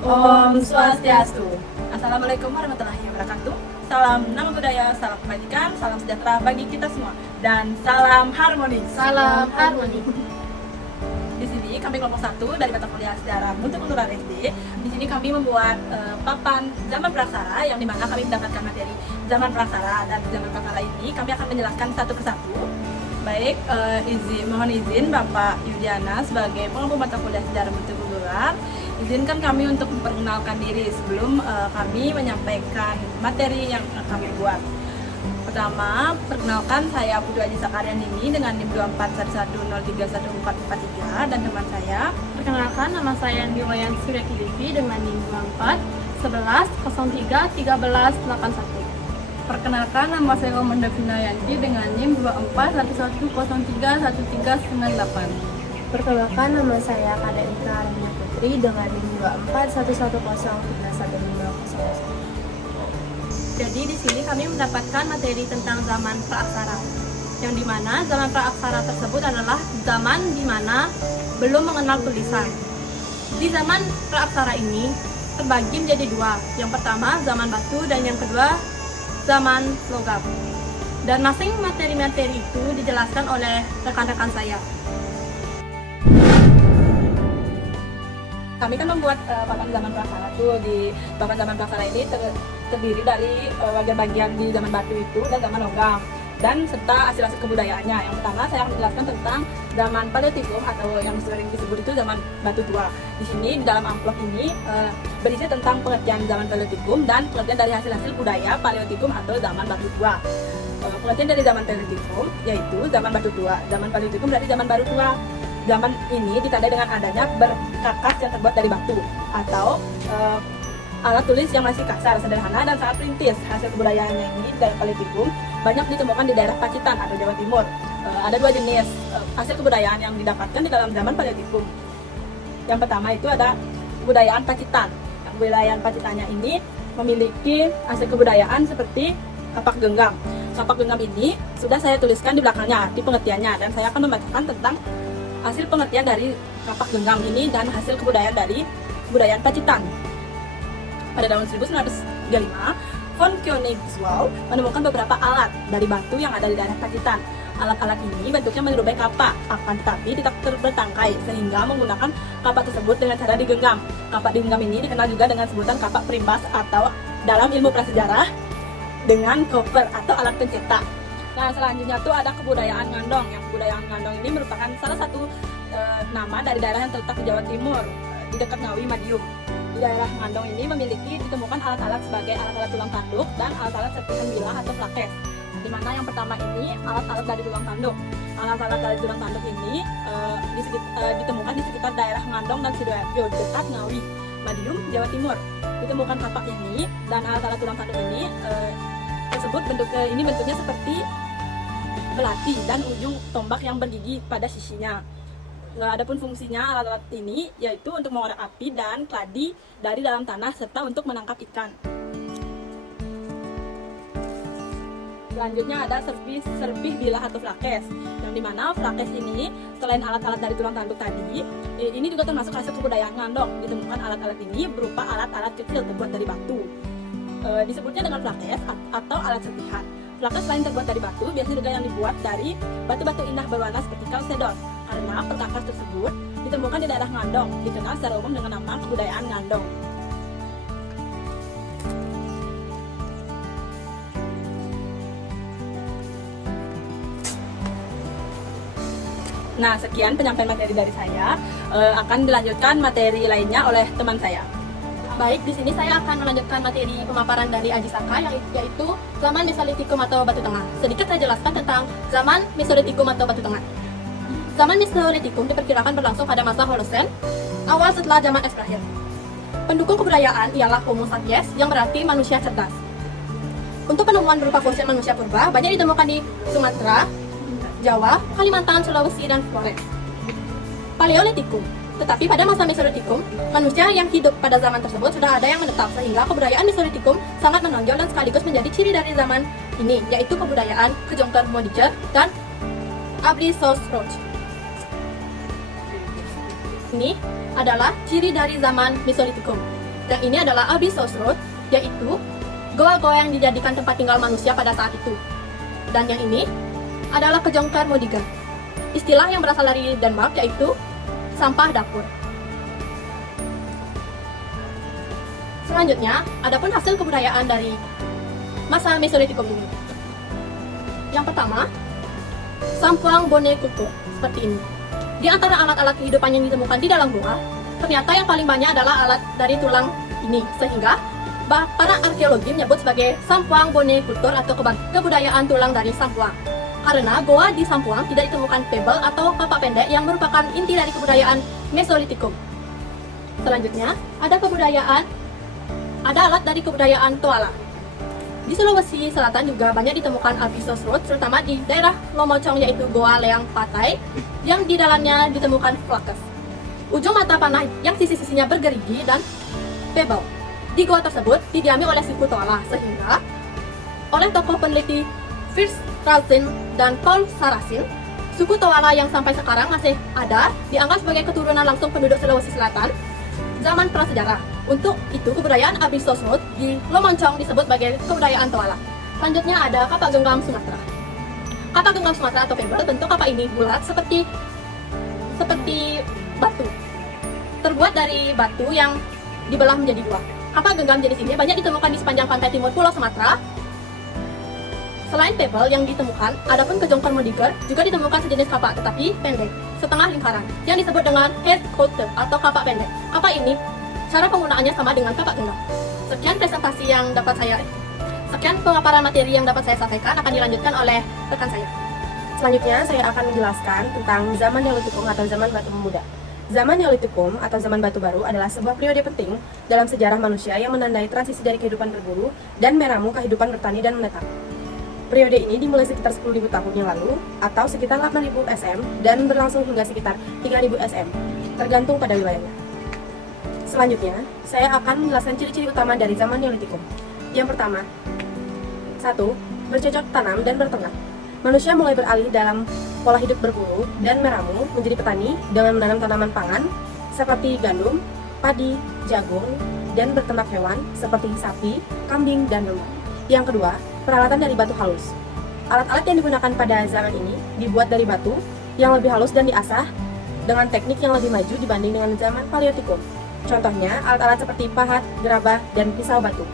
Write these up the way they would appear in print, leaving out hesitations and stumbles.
Om Swastiastu. Assalamualaikum warahmatullahi wabarakatuh. Salam nama budaya, salam kebajikan, salam sejahtera bagi kita semua, dan salam harmoni. Salam harmoni. Di sini kami kelompok 1 dari mata kuliah Sejarah Mutu Pengururan SD. Di sini kami membuat papan zaman praksara yang dimana kami mendapatkan materi zaman praksara, dan zaman praksara ini kami akan menjelaskan satu persatu. Baik, mohon izin Bapak Yudiana sebagai pengampu mata kuliah Sejarah Mutu Pengururan, izinkan kami untuk memperkenalkan diri sebelum kami menyampaikan materi yang kami buat. Pertama, perkenalkan saya Putu Aji Sakarian ini dengan NIM 2411031443 dan teman saya. Perkenalkan, nama saya Andi Wayan Surya Kilivi dengan NIM 2411031381. Perkenalkan, nama saya Komanda Vinayanti dengan NIM 2411031398. Perkenalkan, nama saya Kada Ika Arina Putri dengan NIM 2411031500. Jadi di sini kami mendapatkan materi tentang zaman praaksara, yang dimana zaman praaksara tersebut adalah zaman dimana belum mengenal tulisan. Di zaman praaksara ini terbagi menjadi dua. Yang pertama zaman batu dan yang kedua zaman logam. Dan masing materi-materi itu dijelaskan oleh rekan-rekan saya. Kami kan membuat papan zaman praksara tuh. Di papan zaman praksara ini terdiri dari bagian-bagian di zaman batu itu dan zaman logam, dan serta hasil-hasil kebudayaannya. Yang pertama saya akan menjelaskan tentang zaman Paleolitikum atau yang sering disebut itu zaman batu tua. Di sini di dalam amplop ini berisi tentang pengertian zaman Paleolitikum dan pengertian dari hasil-hasil budaya Paleolitikum atau zaman batu tua. Pengertian dari zaman Paleolitikum yaitu zaman batu tua, zaman Paleolitikum berarti zaman baru tua. Zaman ini ditandai dengan adanya berkakas yang terbuat dari batu atau alat tulis yang masih kasar, sederhana, dan sangat perintis. Hasil kebudayaannya ini dari Paleolitikum banyak ditemukan di daerah Pacitan atau Jawa Timur. Ada dua jenis hasil kebudayaan yang didapatkan di dalam zaman Paleolitikum. Yang pertama itu ada kebudayaan Pacitan. Kebudayaan Pacitannya ini memiliki hasil kebudayaan seperti kapak genggam. Kapak genggam ini sudah saya tuliskan di belakangnya, di pengertiannya, dan saya akan membacakan tentang hasil pengertian dari kapak genggam ini dan hasil kebudayaan dari kebudayaan Pacitan. Pada tahun 1935, von Koenigswald menemukan beberapa alat dari batu yang ada di daerah Pacitan. Alat-alat ini bentuknya menyerupai kapak, akan tetapi tidak bertangkai, sehingga menggunakan kapak tersebut dengan cara digenggam. Kapak digenggam ini dikenal juga dengan sebutan kapak primbas atau dalam ilmu prasejarah dengan koper atau alat pencetak. Nah, selanjutnya tuh ada kebudayaan Ngandong. Yang kebudayaan Ngandong ini merupakan salah satu nama dari daerah yang terletak di Jawa Timur, di dekat Ngawi, Madiun. Di daerah Ngandong ini memiliki ditemukan alat-alat sebagai alat-alat tulang tanduk dan alat-alat serpihan bilah atau plakes. Di mana yang pertama ini alat-alat dari tulang tanduk. Alat-alat dari tulang tanduk ini ditemukan di sekitar daerah Ngandong dan Sidoarjo, dekat Ngawi, Madiun, Jawa Timur. Ditemukan kapak ini dan alat-alat tulang tanduk ini tersebut bentuknya seperti belati dan ujung tombak yang bergigi pada sisinya. Adapun fungsinya alat-alat ini yaitu untuk mengorek api dan keladi dari dalam tanah serta untuk menangkap ikan. Selanjutnya ada serpih bilah atau plakes, yang dimana plakes ini selain alat-alat dari tulang tanduk tadi, ini juga termasuk hasil kebudayaan Ngandong. Ditemukan alat-alat ini berupa alat-alat kecil terbuat dari batu. Disebutnya dengan plakes atau alat serpihan. Plakes selain terbuat dari batu, biasanya juga yang dibuat dari batu-batu indah berwarna seperti kalsedon. Karena perkakas tersebut ditemukan di daerah Ngandong, dikenal secara umum dengan nama kebudayaan Ngandong. Nah, sekian penyampaian materi dari saya. Akan dilanjutkan materi lainnya oleh teman saya. Baik, di sini saya akan melanjutkan materi pemaparan dari Aji Saka, yaitu zaman Mesolitikum atau Batu Tengah. Sedikit saya jelaskan tentang zaman Mesolitikum atau Batu Tengah. Zaman Mesolitikum diperkirakan berlangsung pada masa Holosen, awal setelah zaman es berakhir. Pendukung kebudayaan ialah Homo sapiens, yang berarti manusia cerdas. Untuk penemuan berupa fosil manusia purba banyak ditemukan di Sumatera, Jawa, Kalimantan, Sulawesi, dan Flores. Paleolitikum. Tetapi pada masa Mesolitikum, manusia yang hidup pada zaman tersebut sudah ada yang menetap, sehingga kebudayaan Mesolitikum sangat menonjol dan sekaligus menjadi ciri dari zaman ini, yaitu kebudayaan Kejongker Modice dan Abruzos-Roch. Ini adalah ciri dari zaman Mesolitikum. Yang ini adalah Abyssos Road, yaitu goa-goa yang dijadikan tempat tinggal manusia pada saat itu. Dan yang ini adalah Kejongkar Modiga, istilah yang berasal dari Denmark, yaitu sampah dapur. Selanjutnya, adapun hasil kebudayaan dari masa Mesolitikum ini. Yang pertama, Sampuang Bone Kultur, seperti ini. Di antara alat-alat kehidupan yang ditemukan di dalam goa, ternyata yang paling banyak adalah alat dari tulang ini, sehingga para arkeologi menyebut sebagai Sampuang Bone Kultur atau kebudayaan tulang dari Sampuang. Karena goa di Sampuang tidak ditemukan pebble atau kapak pendek yang merupakan inti dari kebudayaan Mesolitikum. Selanjutnya, ada alat dari kebudayaan Toala. Di Sulawesi Selatan juga banyak ditemukan Abyssos Road, terutama di daerah Lomocong, yaitu Goa Leang Patai, yang di dalamnya ditemukan flakes, ujung mata panah yang sisi-sisinya bergerigi, dan pebble. Di goa tersebut didiami oleh suku Toala, sehingga oleh tokoh peneliti Fritz Ralston dan Paul Sarasin, suku Toala yang sampai sekarang masih ada dianggap sebagai keturunan langsung penduduk Sulawesi Selatan zaman prasejarah. Untuk itu, kebudayaan Abyssos Road di Lomoncong disebut sebagai kebudayaan Toala. Selanjutnya ada kapak genggam Sumatera. Kapak genggam Sumatera atau pebble, bentuk kapak ini bulat seperti batu. Terbuat dari batu yang dibelah menjadi dua. Kapak genggam jenis ini banyak ditemukan di sepanjang pantai timur Pulau Sumatera. Selain pebble yang ditemukan, adapun Kejongkar Modiga juga ditemukan sejenis kapak tetapi pendek, setengah lingkaran, yang disebut dengan head coulter atau kapak pendek. Kapak ini cara penggunaannya sama dengan kapak genggam. Sekian pemaparan materi yang dapat saya sampaikan, akan dilanjutkan oleh rekan saya. Selanjutnya, saya akan menjelaskan tentang zaman Neolitikum atau zaman batu muda. Zaman Neolitikum atau zaman batu baru adalah sebuah periode penting dalam sejarah manusia yang menandai transisi dari kehidupan berburu dan meramu kehidupan bertani dan menetap. Periode ini dimulai sekitar 10.000 tahun yang lalu atau sekitar 8.000 SM dan berlangsung hingga sekitar 3.000 SM, tergantung pada wilayahnya. Selanjutnya, saya akan menjelaskan ciri-ciri utama dari zaman Neolitikum. Yang pertama, 1. Bercocok tanam dan berternak. Manusia mulai beralih dalam pola hidup berburu dan meramu menjadi petani dengan menanam tanaman pangan seperti gandum, padi, jagung, dan berternak hewan seperti sapi, kambing, dan domba. Yang kedua, peralatan dari batu halus. Alat-alat yang digunakan pada zaman ini dibuat dari batu yang lebih halus dan diasah dengan teknik yang lebih maju dibanding dengan zaman Paleotikum. Contohnya, alat-alat seperti pahat, gerabah, dan pisau batu.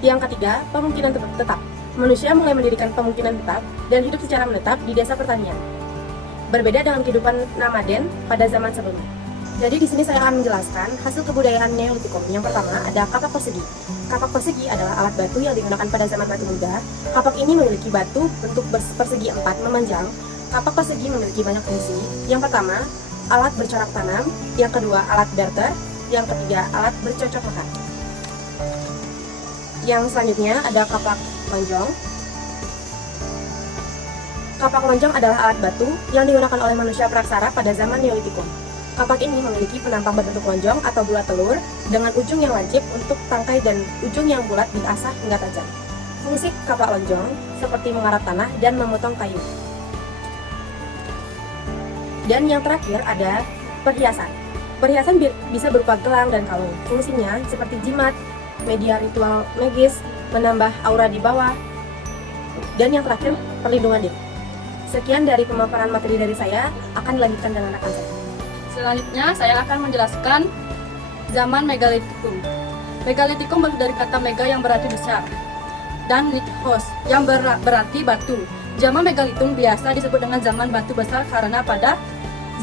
Yang ketiga, pemukiman tetap. Manusia mulai mendirikan pemukiman tetap dan hidup secara menetap di desa pertanian. Berbeda dengan kehidupan nomaden pada zaman sebelumnya. Jadi di sini saya akan menjelaskan hasil kebudayaan Neolitikum. Yang pertama ada kapak persegi. Kapak persegi adalah alat batu yang digunakan pada zaman batu muda. Kapak ini memiliki batu bentuk persegi 4 memanjang. Kapak persegi memiliki banyak fungsi. Yang pertama, alat bercorak tanam. Yang kedua, alat barter. Yang ketiga, alat bercocok makan. Yang selanjutnya ada kapak lonjong. Kapak lonjong adalah alat batu yang digunakan oleh manusia praksara pada zaman Neolitikum. Kapak ini memiliki penampang berbentuk lonjong atau bulat telur dengan ujung yang lancip untuk tangkai dan ujung yang bulat diasah hingga tajam. Fungsi kapak lonjong seperti mengarap tanah dan memotong kayu. Dan yang terakhir ada perhiasan. Perhiasan bisa berupa gelang dan kalung. Fungsinya seperti jimat, media ritual magis, menambah aura di bawah, dan yang terakhir perlindungan diri. Sekian dari pemaparan materi dari saya, akan dilanjutkan dengan rekan saya. Selanjutnya, saya akan menjelaskan zaman Megalitikum. Megalitikum berasal dari kata mega yang berarti besar, dan lithos yang berarti batu. Zaman Megalitum biasa disebut dengan zaman batu besar karena pada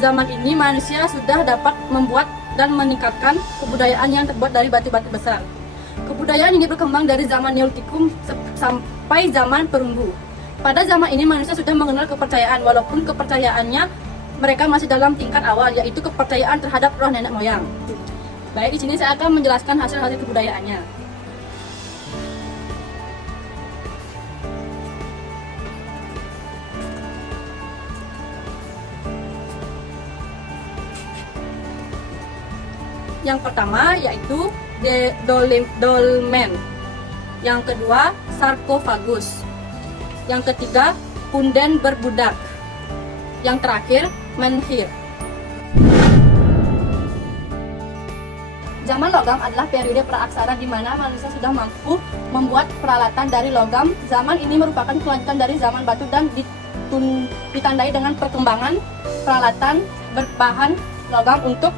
zaman ini manusia sudah dapat membuat dan meningkatkan kebudayaan yang terbuat dari batu-batu besar. Kebudayaan ini berkembang dari zaman Neolitikum sampai zaman perunggu. Pada zaman ini manusia sudah mengenal kepercayaan, walaupun kepercayaannya mereka masih dalam tingkat awal, yaitu kepercayaan terhadap roh nenek moyang. Baik, di sini saya akan menjelaskan hasil-hasil kebudayaannya. Yang pertama yaitu dolmen, yang kedua sarkofagus, yang ketiga punden berbudak, yang terakhir menhir. Zaman logam adalah periode praaksara di mana manusia sudah mampu membuat peralatan dari logam. Zaman ini merupakan kelanjutan dari zaman batu dan ditandai dengan perkembangan peralatan berbahan logam untuk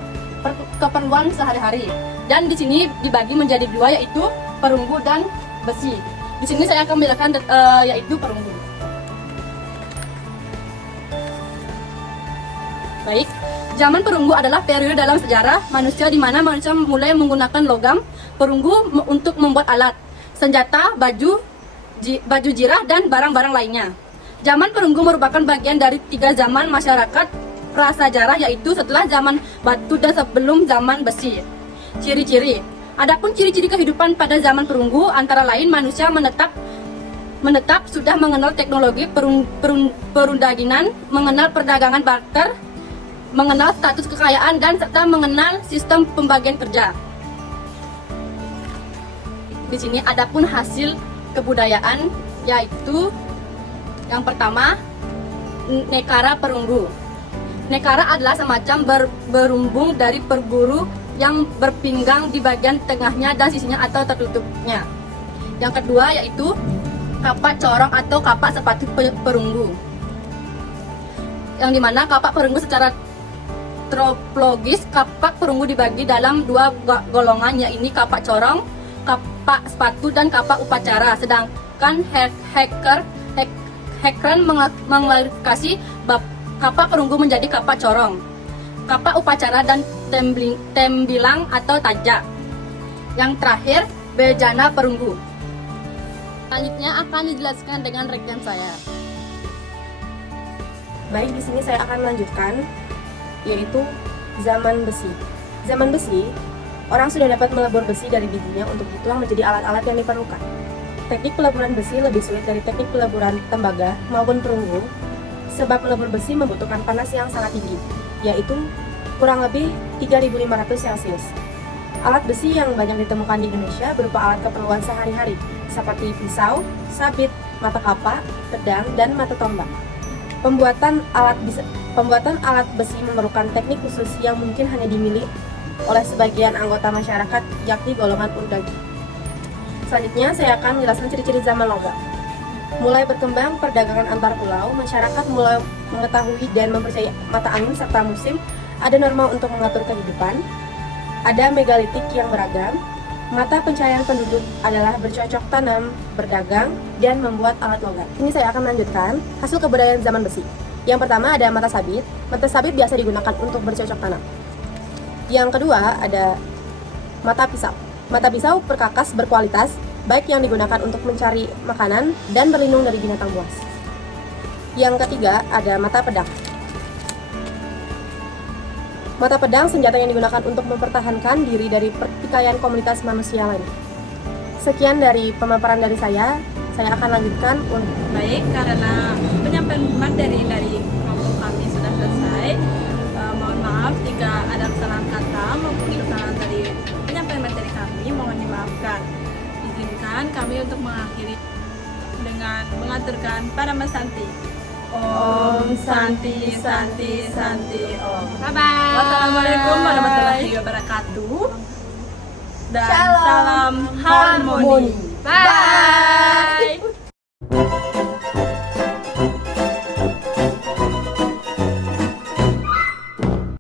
keperluan sehari-hari. Dan di sini dibagi menjadi dua, yaitu perunggu dan besi. Di sini saya akan menjelaskan yaitu perunggu. Baik, zaman perunggu adalah periode dalam sejarah manusia di mana manusia mulai menggunakan logam perunggu untuk membuat alat, senjata, baju jirah, dan barang-barang lainnya. Zaman perunggu merupakan bagian dari 3 zaman masyarakat prasejarah, yaitu setelah zaman batu dan sebelum zaman besi. Ciri-ciri. Adapun ciri-ciri kehidupan pada zaman perunggu antara lain manusia menetap sudah mengenal teknologi perundaginan, mengenal perdagangan barter, mengenal status kekayaan, dan serta mengenal sistem pembagian kerja. Di sini adapun hasil kebudayaan, yaitu yang pertama, nekara perunggu. Nekara adalah semacam berumbung dari perguru yang berpinggang di bagian tengahnya dan sisinya atau tertutupnya. Yang kedua yaitu kapak corong atau kapak sepatu perunggu, yang dimana kapak perunggu secara tropologis, kapak perunggu dibagi dalam 2 golongan, yaitu kapak corong, kapak sepatu, dan kapak upacara. Sedangkan Hekren mengklarifikasi kapak perunggu menjadi kapak corong, kapak upacara, dan tembilang atau tajak. Yang terakhir, bejana perunggu. Selanjutnya akan dijelaskan dengan rekan saya. Baik, di sini saya akan melanjutkan, yaitu zaman besi. Zaman besi, orang sudah dapat melebur besi dari bijinya untuk dituang menjadi alat-alat yang diperlukan. Teknik peleburan besi lebih sulit dari teknik peleburan tembaga maupun perunggu, sebab melebur besi membutuhkan panas yang sangat tinggi, yaitu kurang lebih 3.500 Celcius. Alat besi yang banyak ditemukan di Indonesia berupa alat keperluan sehari-hari, seperti pisau, sabit, mata kapak, pedang, dan mata tombak. Pembuatan alat besi memerlukan teknik khusus yang mungkin hanya dimiliki oleh sebagian anggota masyarakat, yakni golongan undagi. Selanjutnya, saya akan menjelaskan ciri-ciri zaman logam. Mulai berkembang perdagangan antar pulau, masyarakat mulai mengetahui dan mempercayai mata angin serta musim, ada norma untuk mengatur kehidupan, ada megalitik yang beragam, mata pencahayaan penduduk adalah bercocok tanam, berdagang, dan membuat alat logam. Ini saya akan melanjutkan hasil kebudayaan zaman besi. Yang pertama ada mata sabit. Mata sabit biasa digunakan untuk bercocok tanam. Yang kedua ada mata pisau. Mata pisau perkakas berkualitas, baik yang digunakan untuk mencari makanan dan berlindung dari binatang buas. Yang ketiga ada mata pedang. Mata pedang senjata yang digunakan untuk mempertahankan diri dari pertikaian komunitas manusia lain. Sekian dari pemaparan dari saya akan lanjutkan untuk Baik, karena penyampaian materi dari kelompok kami sudah selesai. Mohon maaf jika ada kesalahan kata maupun kesalahan dari penyampaian materi kami, mohon dimaafkan. Izinkan kami untuk mengakhiri dengan mengaturkan Parama Santi. Om Santi Santi Santi Om. Bye bye. Wassalamualaikum warahmatullahi wabarakatuh. Dan Shalom salam harmoni. Bye.